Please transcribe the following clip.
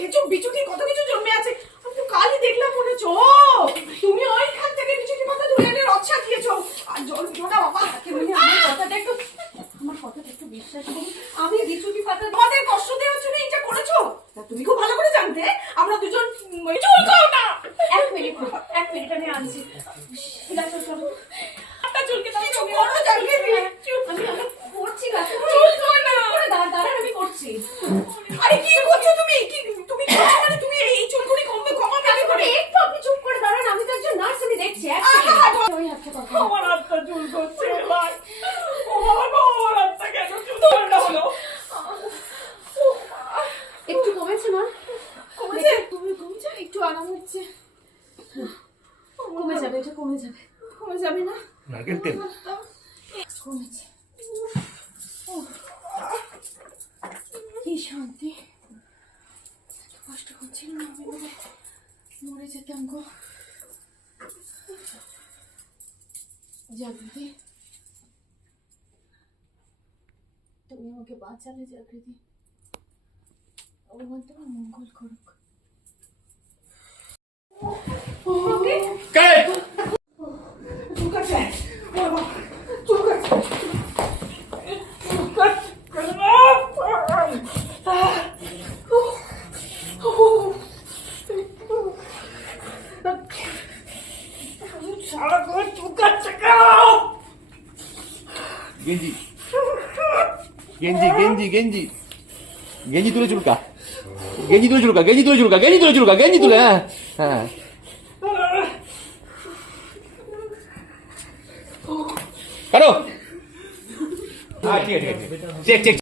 ঘেচু বিচুটি কত কিছু জন্মে আছে। আমি তো কালই দেখলাম মনে হচ্ছে তুমি ওইখান থেকে বিচুটি পাতা ধরে এনে রদ খেয়েছো আর জল জোটা বাবা হাতে বলি আমার কথাটা একটু আমার কথাটা একটু বিশ্বাস করুন আমি বিচুটি পাতা তোমাদের কষ্ট দেওয়ার জন্য এইটা করেছ? তুমি খুব ভালো করে জানতে আমরা দুজন ওই চুল খাও না। এক মিনিট এক মিনিট আমি আনছি। গাছের চলো। একটা চুলকে তুমি চুল করো জানলে আমি করছি গাছের চুল না। দাঁড়া আমি করছি। সেকেন্ড ওই হাতটা কথা আমার হাতটা চুল করছে এবার। ও বাবা গো, আমার হাতটা কেন চুল ঠান্ডা হলো একটু কমেছে মা। কমেছে? তুমি কমেছে একটু আরাম হচ্ছে। কমে যাবে এটা কমে যাবে। কমে যাবে না? নারকেল তেল। কমেছে। কি শান্তি। কষ্ট হচ্ছিল না আমি মরে যেতাম গো। जागृति। तुम्हें बाद चले जागृति। और तुम तो मंगल करुक সারাক্ষণ চুল কাটছে কেন গেঞ্জি গেঞ্জি গেঞ্জি গেঞ্জি গেঞ্জি তুলে চুলকা গেঞ্জি তুলে চুলকা গেঞ্জি তুলে চুলকা গেঞ্জি তুলে চুলকা গেঞ্জি তুলে হ্যাঁ হ্যাঁ কারও হ্যাঁ ঠিক আছে ঠিক আছে চেক চেক